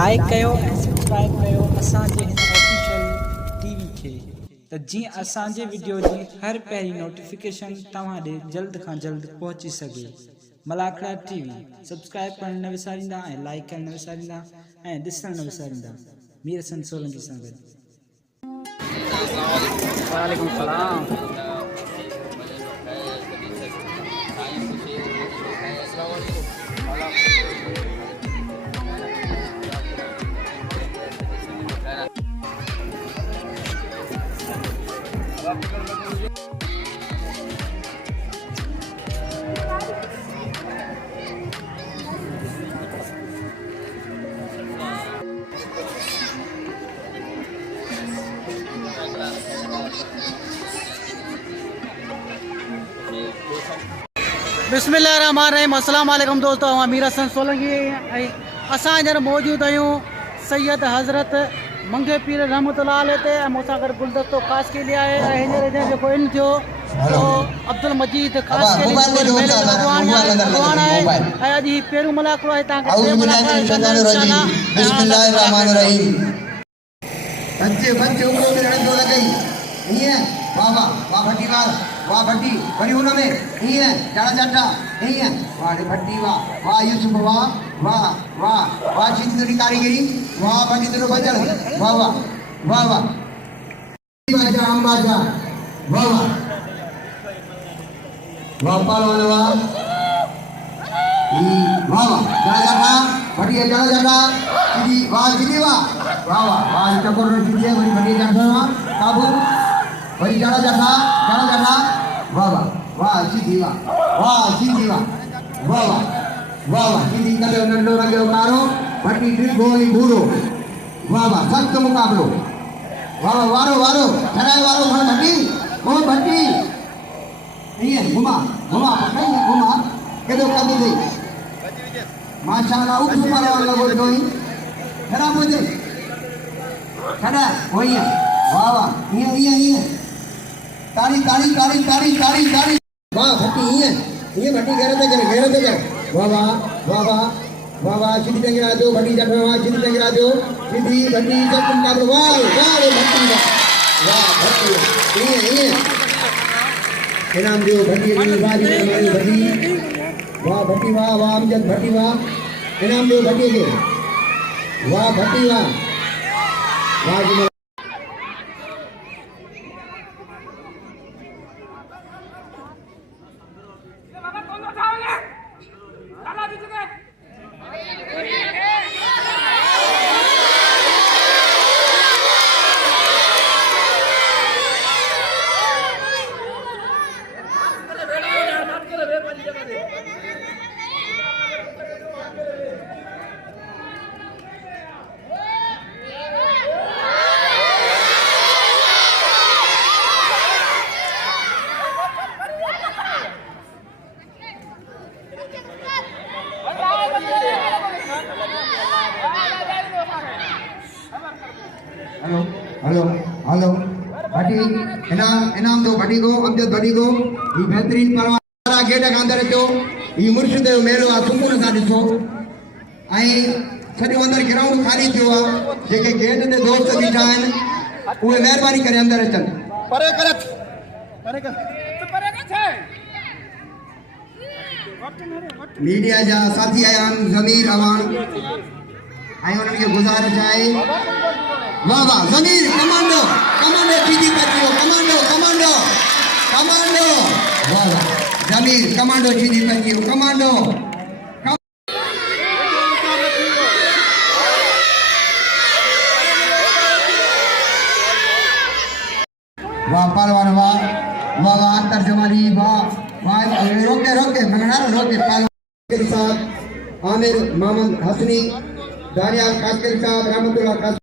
Like कयो ऐं subscribe कयो असांजे हिन ऑफिशियल टीवी खे त जीअं असांजे वीडियो जी हर पहिरीं नोटिफिकेशन तव्हां ॾे जल्द खां जल्द पहुची सघे। मलाखड़ा टीवी सब्सक्राइब करण न विसारींदा ऐं लाइक करण न विसारींदा ऐं ॾिसण न विसारींदा। मीर हसन सोलंकी सां गॾु। वालेकुम सलाम। बिस्मिल्लाहिर्रहमानिर्रहीम। अस्सलाम वालेकुम दोस्तों, मीर हसन सोलंकी असां हींअर मौजूद आहियूं सैयद हज़रत मंगे पीर रहमतुल्लाह अलैह ते। मूंसां गॾु गुलदस्तो ख़ासि के लिए आहे ऐं हींअर जेको इन थियो तो अब्दुल मजीद ख़ासि के लिए मेले जो अॻवान आहे ऐं अॼु ही पहिरियों मुलाक़ो आहे। तव्हांखे बच्चे बच्चे उंगलियों में रणो लॻई ईअं वाह वाह वाह भट्टी वाह भट्टी वरी हुन में ईअं ॼाणा ॼाटा ईअं वाह रे भट्टी वाह वाह यूसुफ वाह वाह वाह वाह चीज तुरी कारीगरी वाह भट्टी तुरो बचल वाह वाह वाह वाह बाजा हम बाजा वाह वाह वाह पालवान वाह वाह वाह ॼाणा ॼाटा भट्टी ॼाणा ॼाटा सीधी वाह वाह वाह चकोर सीधी वरी भट्टी ॼाटा काबू वही जाना जाना वाह वाह वाह सीधी वाह सीधी वाह वाह वाह वाह वाह सीधी कदे नंढो रंगो कारो भट्टी ड्रिगो ही भूरो वाह वाह सख्त मुकाबलो वाह वारो वारो ठराए वारो भट्टी ये घुमा घुमा पकड़ घुमा केदो कदी दे माशाअल्लाह उठ पर वाला बोल दोई खराब हो दे खड़ा होई वाह वाह ये तारी तारी तारी तारी तारी तारी वाह भट्टी ये भट्टी घेरे ते कर वाह वाह वाह वाह वाह वाह सीधी टंगरा दो भट्टी जट वाह सीधी टंगरा दो सीधी भट्टी जट का वाह वाह भट्टी वाह भट्टी ये इनाम दो भट्टी बाजी हमारी भट्टी वाह भट्टी वाह वाह अमजद भट्टी वाह इनाम दो भट्टी के वाह भट्टी वाह वाह हेलो हेलो भट्टी इनाम दो भट्टी को अमजद भट्टी को ये बेहतरीन परवारा गेट के अंदर अचो ये मुर्शिद जो मेलो आ सुकून सां ॾिसो ऐं सॼो अंदर ग्राउंड खाली थियो आहे। जेके गेट ते दोस्त बीठा आहिनि उहे महिरबानी करे अंदर अचनि। मीडिया जा साथी आया आहिनि ज़मीर अवान ऐं उन्हनि खे गुज़ारिश आहे वाह वाह ज़मीर कमांडो कमांडो सीधी पचियो कमांडो कमांडो कमांडो वाह वाह ज़मीर कमांडो सीधी पचियो कमांडो वाह पहलवान वाह वाह वाह तर्जमानी वाह वाह रोके रोके मंगना रोके पहलवान के साथ आमिर मोहम्मद हसनी दानियाल कासकरी साहब रहमतुल्लाह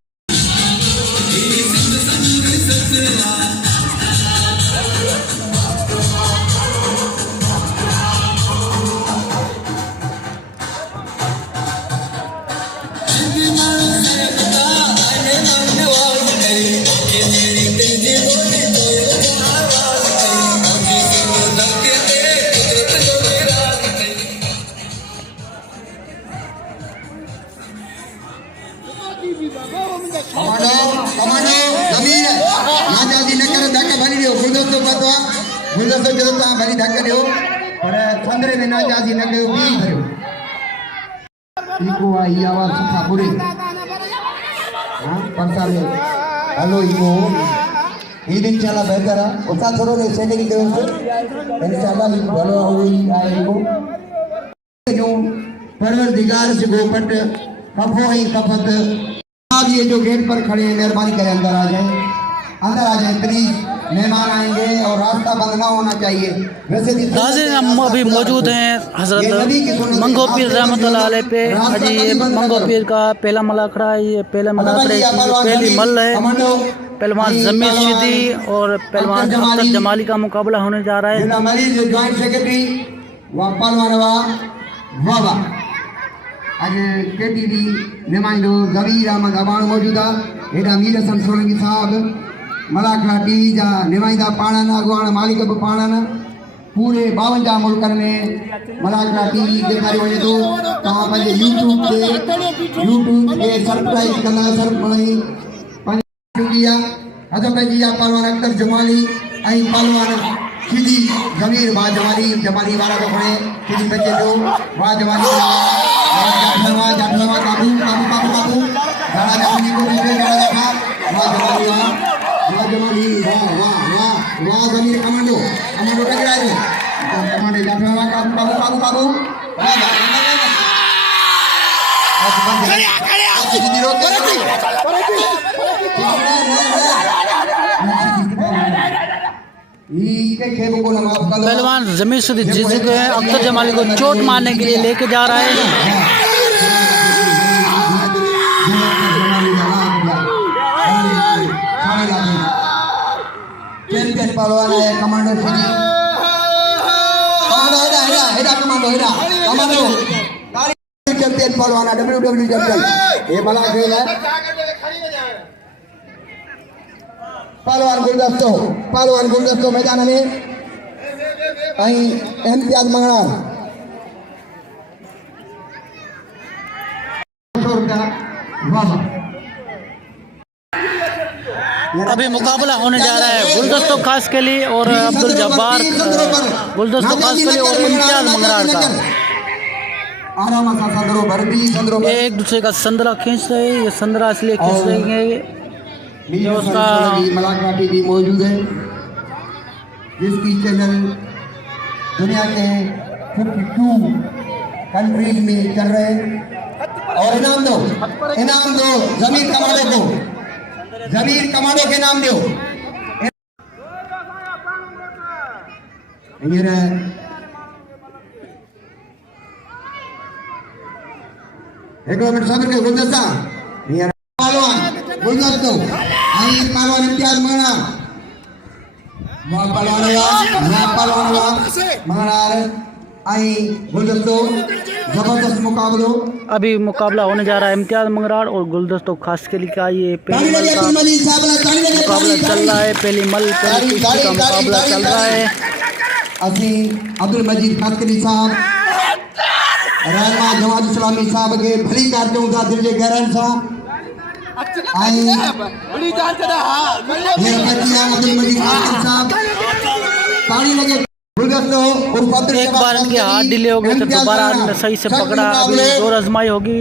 रंधरे में न जासी न कयो बीड़ी भरियो इको आई आवाज सुठा बुरे हां परसा में हेलो इको ये दिन चला बेहतर है उसा थोड़ो ने सेटिंग दे इंशाल्लाह ये भलो हुई आएगो जो परवरदिगार से गोपट कफो ही कफत आज ये जो गेट पर खड़े हैं मेहरबानी करें अंदर आ जाए प्लीज मेहमान आएंगे और रास्ता बंद ना होना चाहिए वैसे नाज़रीन हम अभी मौजूद हैं हजरत मंगो पीर रहमतुल्लाह अलैह पे। अजी ये मंगो पीर का पहला मला खड़ा है। ये पहला मला खड़े की पहली मल है। पहलवान जमीर शिदी और पहलवान अख्तर जमाली का मुकाबला होने जा रहा है। मरीज जॉइंट सेक्रेटरी व पहलवान बाबा आज केटीवी नुमाइंदो ज़मीर अहमद अबाण मौजूदा हेडा मीर हसन सोलंकी साहब मलाखा टीवी जा नुमाइंदा पाणन अगवान मालिक भी पाणन पूरे 52 मुल्कन में मलाखा टीवी ॾेखारियो वञे थो। तव्हां पंहिंजे यूट्यूब ते सब्सक्राइब कंदा सरपणी पंहिंजी हज़रत जी जा पहलवान अख्तर जमाली ऐं पहलवान शिदी ज़मीर वाह जमाली वारा तो खणे शिदी बचे जो वाह जमाली जाठवा काबू गाना जमाली को दीजिए गाना देखा वाह जमाली वाह ज़मीर कमांडो टकरा दो कमांडो जाठवा काबू पहलवान जमीर शिदी जिसको है अख्तर जमाली को चोट मारने के लिए लेके जा रहा है। चैंपियन पहलवान है कमांडो शिदी कमांडो चैंपियन पहलवान WWE चैंपियन ये मला खेल है। पहलवान गुलदस्तो मैदान में इम्तियाज मंगड़ा अभी मुकाबला होने जा रहा है गुलदस्तो खास के लिए और अब्दुल जब्बार गुलदस्तो खास के लिए और इम्तियाज मंगरार का एक दूसरे का संदरा खींच रहे हैं। ये संदरा इसलिए खींच रहे हैं उसका मलाखा टीवी मौजूद है जिसकी चैनल दुनिया के 52 कंट्रीज में चल रहे हैं। और इनाम दो जमीर कमांडो के नाम दो। एक मिनट सब्र करो गुलदस्ता गुलदस्तो पहलवान इम्तियाज मंगड़ा गुलदस्तो जबरदस्त मुकाबलो अभी मुकाबला होने जा रहा है इम्तियाज मंगरार और गुलदस्तो खास के लिए का ये पहली मल का मुकाबला चल रहा है। पहली मल का मुकाबला चल रहा है। अब्दुल मजीद खासकरी साहब रहनमा जवाद इस्लामी साहब के भली कारतूं था दिल के गहराई से एक बार इनके हाथ ढीले हो गए तो दोबारा सही से पकड़ा। अभी जोर आजमाई होगी।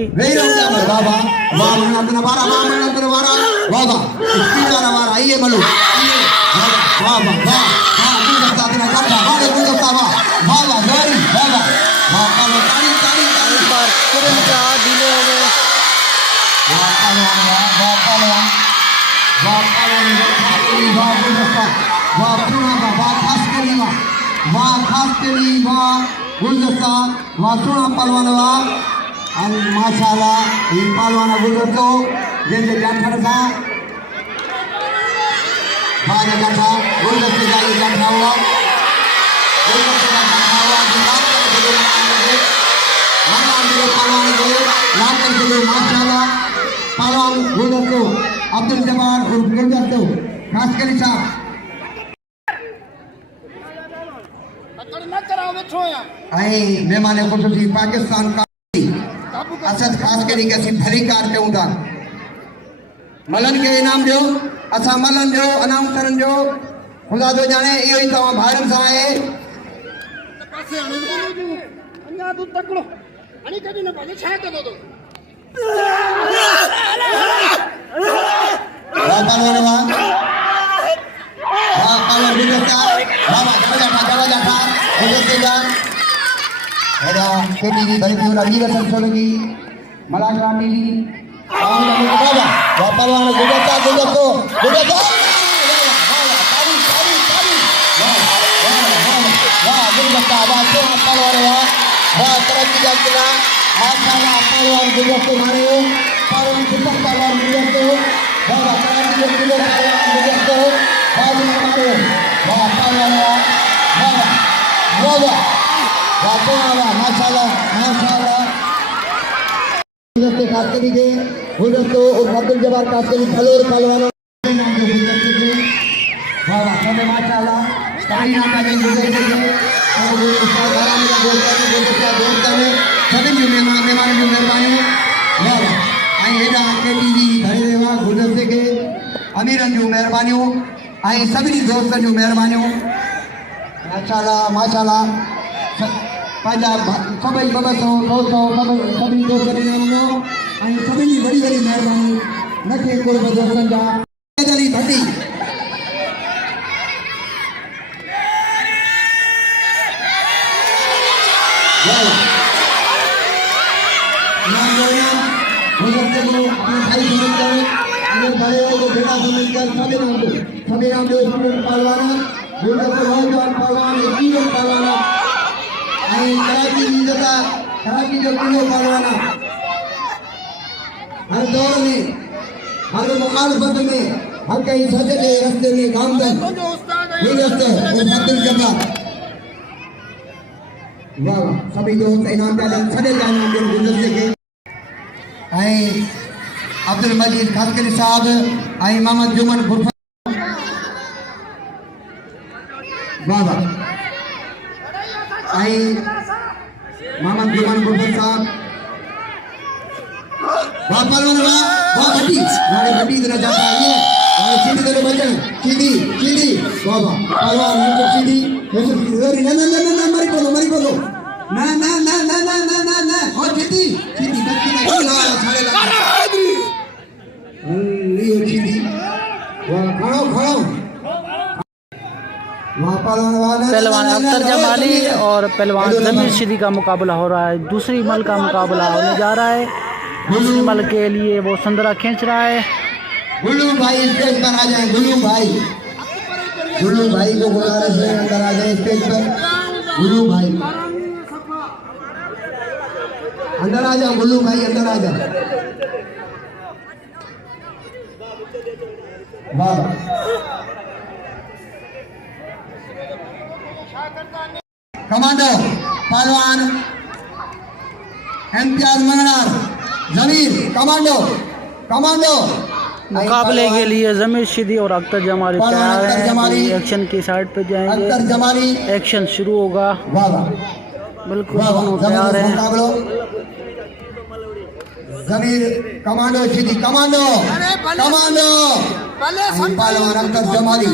माशाल्लाह ये पहलवान गुलदस्तो जैसे जाठर सा बाज जाठा गुलदस्ते का ये जाठा हुआ गुलदस्ते का जाठा हुआ पहलवान के लाल करके दो माशाल्लाह पहलवान गुलदस्तो अब्दुल जब्बार और गुलदस्तो खासकरी साहब मेहमान खुशूसी पाकिस्तान का असद खासकरी के भली कार कयूं था मलन के इनाम दो असा मलन जो अनाउंसरन जो खुदा तो जाने इहो ही तव्हां भाइरनि सां आहे अब्दुल जब्बार कास्करी फलोर पहलवानों माशाल्लाह अमीरन जूं महिरबानियूं ऐं सभिनी दोस्तनि जूं महिरबानियूं माशाल्लाह माशाल्लाह पंहिंजा सभई 200 सभिनी दोस्तनि जो ऐं सभिनी वॾी वॾी महिरबानी नखे कुर्ब दोस्तनि जा अली भट्टी हर दौर में हर मुखालफत में हर कहीं सच के रास्ते में काम कर अब्दुल जब्बार वाह सभी दोस्त इनाम डाले सदे जाने के गुलदस्ते के अब्दुल मजीद कास्करी साहब मोहम्मद जुमन गुरफर वाह मोहम्मद जुमन गुरफर साहब वाह पहलवान वाह भट्टी इधर जाता है ये सीधी करो बच्चे सीधी वाह पहलवान सीधी ना मरी बोलो ना और सीधी बच्ची का छाड़े लगा लियो सीधी वाह खड़ो पहलवान अख्तर जमाली और पहलवान जमीर शिदी का मुकाबला हो रहा है। दूसरी मल का मुकाबला होने जा रहा है। दूसरी मल के लिए वो संदरा खींच रहा है। गुल्लू भाई स्टेज पर आ जाए। गुल्लू भाई को बुलाने से अंदर आ जाए स्टेज पर। गुल्लू भाई अंदर आ जाओ। गुल्लू भाई अंदर आ जाओ। वाह कमांडो पहलवान इम्तियाज मंगनार जमीर कमांडो मुकाबले के लिए जमीर शिदी और अख्तर जमाली तैयार हैं। एक्शन की साइड पे जाएंगे। एक्शन शुरू होगा। बिल्कुल तैयार हैं। जमीर कमांडो शिदी कमांडो पहलवान अख्तर जमाली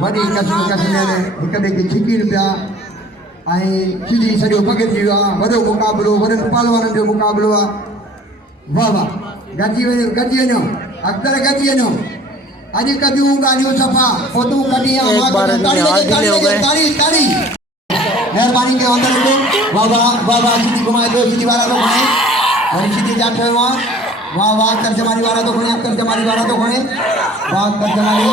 वॾी कसने ने हिक ॿिए खे छिकीनि पिया ऐं शिदी सॼो पगे थी वियो आहे। वॾो मुक़ाबिलो वॾनि पहलवाननि जो मुक़ाबिलो आहे। वाह गॾिजी वञो अख्तर गॾिजी वञो। अॼु कबियूं ॻाल्हियूं सफ़ा पोइ तूं कढी ताड़ी महिरबानी कयो अंदर अचो। वाह शिदी घुमाए थो। शिदी वारा थो खणे वरी शिदी जाठो आहे। वाह अख्तर जमाली वारा थो खणे। वाह अख्तर जमाली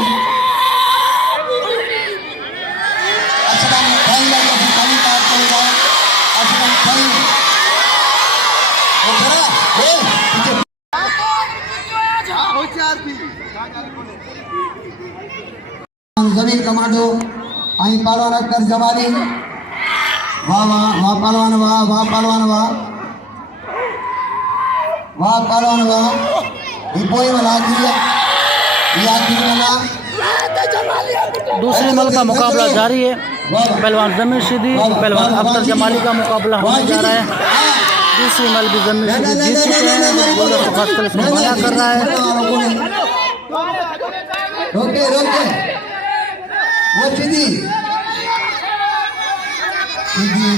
जमीन कमांडो पहलवान अख्तर जमाली वाह पहलवान दूसरी मल का मुकाबला जारी है। पहलवान जमीर शिदी पहलवान अख्तर जमाली का मुकाबला होने जा रहा है। दूसरी मल भी जमीर शिदी जीत चुके हैं। इसमें मना कर रहा है। रोके वो शिदी सीधी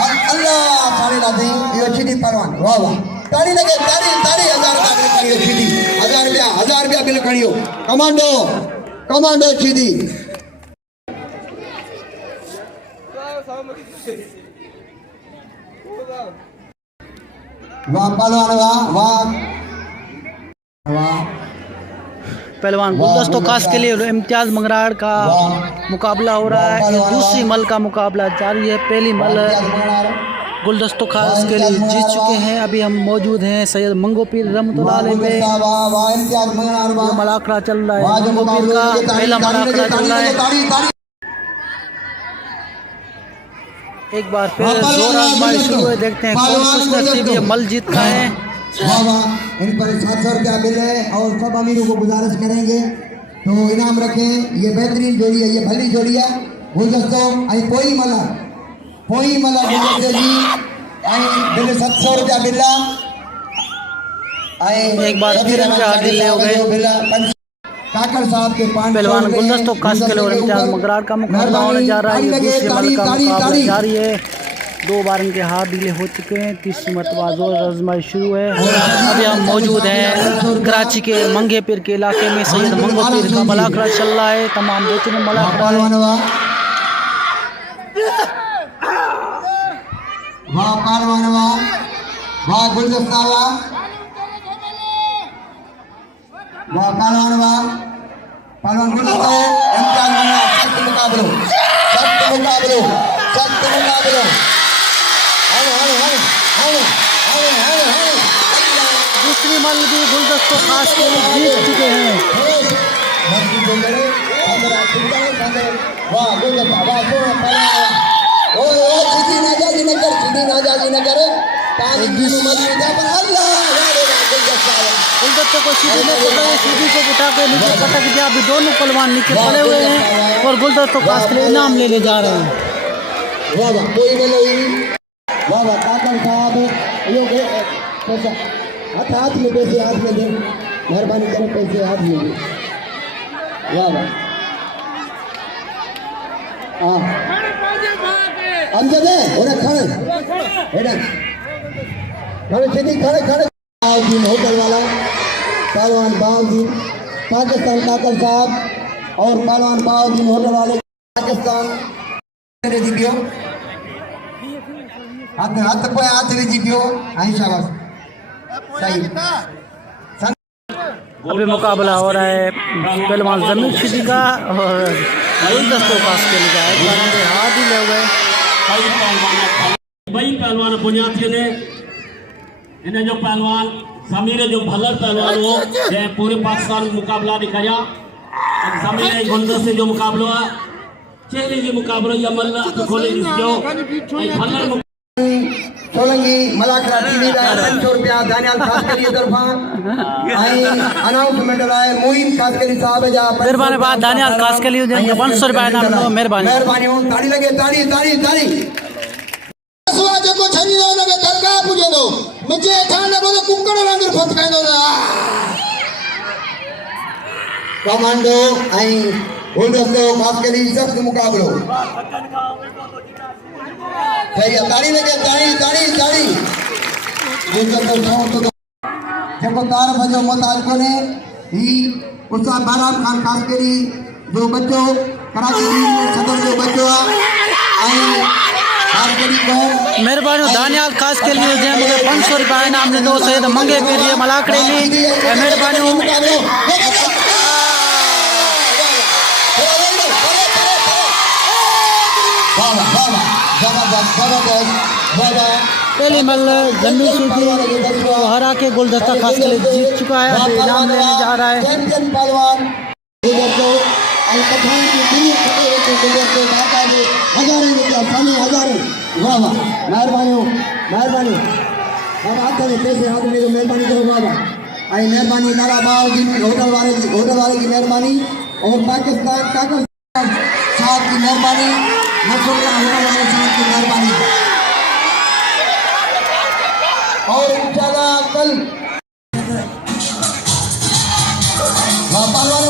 और अल्लाह ताली लाते ये सीधी पहलवान वाह वाह ताली लगे ताली ताली 1000 रुपया करियो सीधी 1000 रुपया बिल करियो कमांडो कमांडो सीधी वाह पहलवान वाह वाह वाह पहलवान गुलदस्तों खास के लिए इम्तियाज मंगराड़ का मुकाबला हो रहा है। ये दूसरी मल का मुकाबला जारी है। पहली मल गुलदस्तों खास के लिए जीत चुके हैं। अभी हम मौजूद हैं सैयद मंगो पीर रहमतुल्लाह अलैह में। मलाखड़ा चल रहा है, मंगो पीर का पहला मलाखड़ा चल रहा है। एक बार फिर जोर आजमाई शुरू है, देखते हैं कौन खुश नसीब ये मल जीतता है। इन पर 700 रुपया मिले और सब अमीरों को गुजारिश करेंगे तो इनाम रखें। ये बेहतरीन जोड़ी है, ये भली जोड़ी है। गुलदस्तों आई पोई मला गुलदस्ते जी आई बिल 700 रुपया बिल्ला आई एक बार फिर इनके हाथ ढीले हो गए। काकर साहब के पहलवान गुलदस्तों खास के लिए इम्तियाज मंगराड़ का मुकाबला होने जा रहा है। ये दूसरी मल का मुकाबला जारी है। 2 बार इनके हाथ ढीले हो चुके हैं। तीसरी मरतबा जोर आजमाई शुरू है। अभी हम मौजूद हैं कराची के मंगे पीर के इलाके में। सैयद मंगो पीर का मलाखड़ा चल रहा है। तमाम बेहतरीन मलाखड़ा वाह पहलवान वाह गुलदस्ता वाह पहलवान गुलदस्ता इम्तियाज मंगराड़ सख्त मुकाबलो दूसरी मल भी गुलदस्तों खास के लिए जीत चुके हैं। गुलदस्तों को सीधी में पकड़े, सीधी को उठा के नीचे पटक दिया। अभी दोनों पहलवान नीचे पड़े हुए हैं और गुलदस्तों खास के लिए इनाम लेने जा रहे हैं। वाह वाह कोई नहीं वाह वाह काकर साहब ये पैसा हाथ में पैसे हाथ में दे मेहरबानी करो पैसे हाथ में दे वाह वाह हाँ अमजद है उन्हें खड़े सीधी खड़े बाउद्दीन होटल वाला पहलवान बाउद्दीन पाकिस्तान काकर साहब और पहलवान बाउद्दीन होटल वाले पाकिस्तान जीतियो हाथ जीतियो आई शाबाश सही। अभी मुकाबला हो रहा है पहलवान जमीर शिदी का और गुलदस्तों खास के लिए एक बार इनके हाथ ही ले गए। भाई पहलवान बुनियादी ने इन्हें जो पहलवान जमीर जो भलर पहलवान हो ये पूरे पाकिस्तान मुकाबला दिखाया। जमीर गुलदस्ते जो मुकाबला चेहरे के मुकाबले या मल्ला खोले जिसको भलर सोलंगी मलाखड़ा टीवी दा 500 रुपया दानियाल खास करी तरफा आई अनाउंसमेंट लाए मोइन खास करी साहब जा मेहरबानी बात दानियाल खास के लिए 500 रुपया इनाम दो। मेहरबानी हो ताली लगे ताली सुआ को छरी दो लगे दरगाह पूजे दो मुझे ठाने बोले कुकड़ वांगुर फटकाई दो कमांडो आई गुलदस्तों खास करी सख्त मुकाबलो सही है ताली लगे ताली गुलदस्तों जब तार भजो मोहताज को ने ही उसका बाराम खान खास करी जो बच्चों कराची में सदर जो बच्चों आई खास करी को मेहरबानी दानियाल खास के लिए जे मुझे 500 रुपया इनाम दे दो। सैयद मंगे के लिए मलाखड़े ली मेहरबानी पहली मल जमीर शिदी को हरा के गुलदस्ता खास के लिए जीत चुका है। अभी इनाम लेने जा रहा है। चैंपियन पहलवान गुलदस्तों अलकथाई की दुनिया के गुलदस्तों दाता के हजारों रुपया सामी हजारों वाह वाह मेहरबानी अब आते हैं पैसे हाथ में मेहरबानी करो बाबा आई मेहरबानी नाला बाउद्दीन होटल वाले की मेहरबानी और पाकिस्तान काकर साहब की मेहरबानी नसरुल्लाह होटल वाले साहब की मेहरबानी और इंशाल्लाह कल पहलवान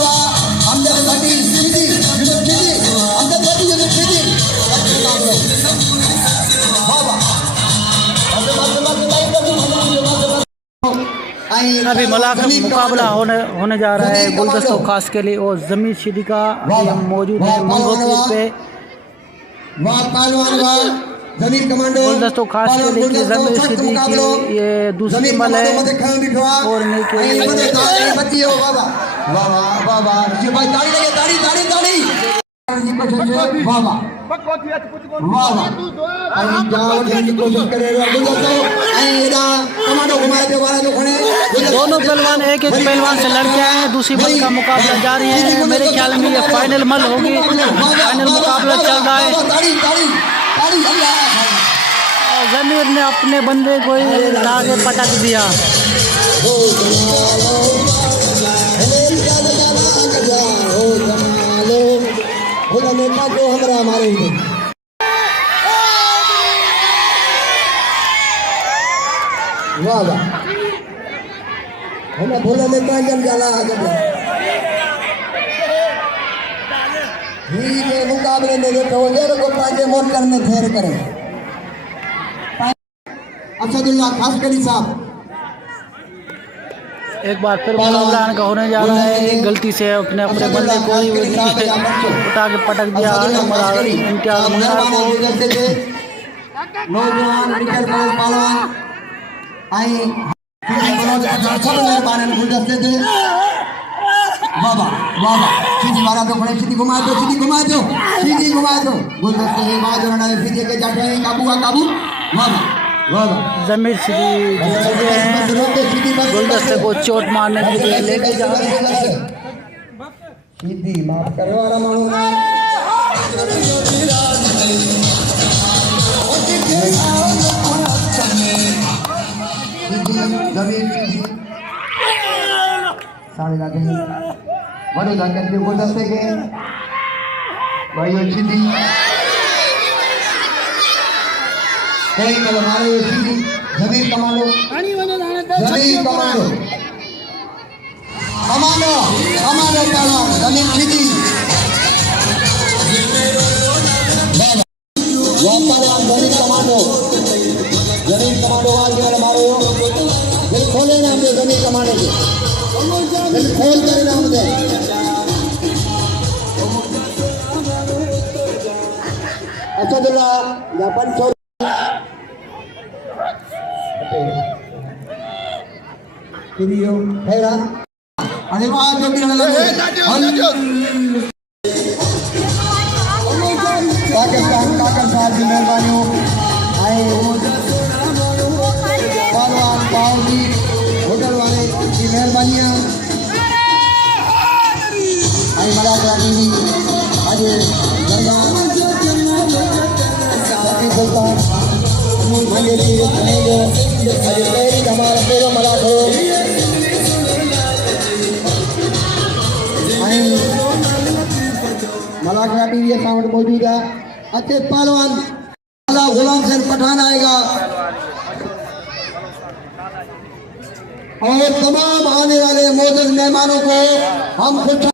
हमने बड़ी सीधी हमने बड़ी सीधी अभी मुकाबला होने जा रहा है गुलदस्तों खास के लिए और जमीर शिदी का अभी हम मौजूद है मंगोपुर पे वाह पहलवान वाह जमीर कमांडो गुलदस्तों खास के लिए कि जमीर शिदी की ये दूसरी मल है और नहीं के बच्ची हो बाबा वाह वाह वाह वाह जी भाई ताली लगे ताली ताली ताली वाह वाह वाह वाह आई जाओ जी कोशिश करे गुलदस्तो आई एदा कमांडो घुमाए दे वाला जो खड़े दोनों पहलवान एक पहलवान से लड़के आए हैं दूसरी मल का मुकाबला जारी है मेरे ख्याल में ये फाइनल मल होगी फाइनल मुकाबला चल रहा है ताली ताली ताली जमीर ने अपने बंदे को ही आगे पटक दिया नेता को हमरा मारेंगे वाह वाह हमें भोला नेता जन जाला आगे ही के मुकाबले में देखो जर को पाजे मोट करने फेर करें असदुल्ला खासकरी साहब एक बार फिर मुकाबला का होने जा रहा है एक गलती से अपने बंदे को ही उठा के पटक दिया इम्तियाज मुंडा को नौजवान निकल पहलवान आई सब मेहरबान गुलदस्ते थे बाबा बाबा सीधी मारा तो खड़े सीधी घुमा दो सीधी घुमा दो सीधी घुमा दो गुलदस्ते है बाज और ना सीधे के जाते हैं काबू बाबा जमीर शिदी जीत चुके हैं गुलदस्ते को चोट मारने के लिए लेके जा रहे हैं सीधी माफ करो वाला मानो जमीर सीधी साढ़े लाते हैं बड़े लाकर के गुलदस्ते के भाइयों सीधी कोई कल हमारे सीधी जमीर कमांडो जमीर कमांडो कमांडो कमांडो चलो जमीर सीधी वापस जमीर कमांडो आज मेरे मारो दिल खोले ना हमने जमीर कमांडो के दिल खोल कर ना हमने असदुल्ला जापान छोड़ वीडियो हैरा अरे वाह जो भी लगे पाकिस्तान साहब की मेहरबानी आए पहलवान बावजी होटल वाले की मेहरबानियाँ आई मलाका टीवी आज सुल्तान हमारा पेरो मला करो मलाका टीवी साउंड मौजूद है अच्छे पहलवान गुलाम हुसैन पठान आएगा और तमाम आने वाले मोअज़्ज़ज़ मेहमानों को हम खुद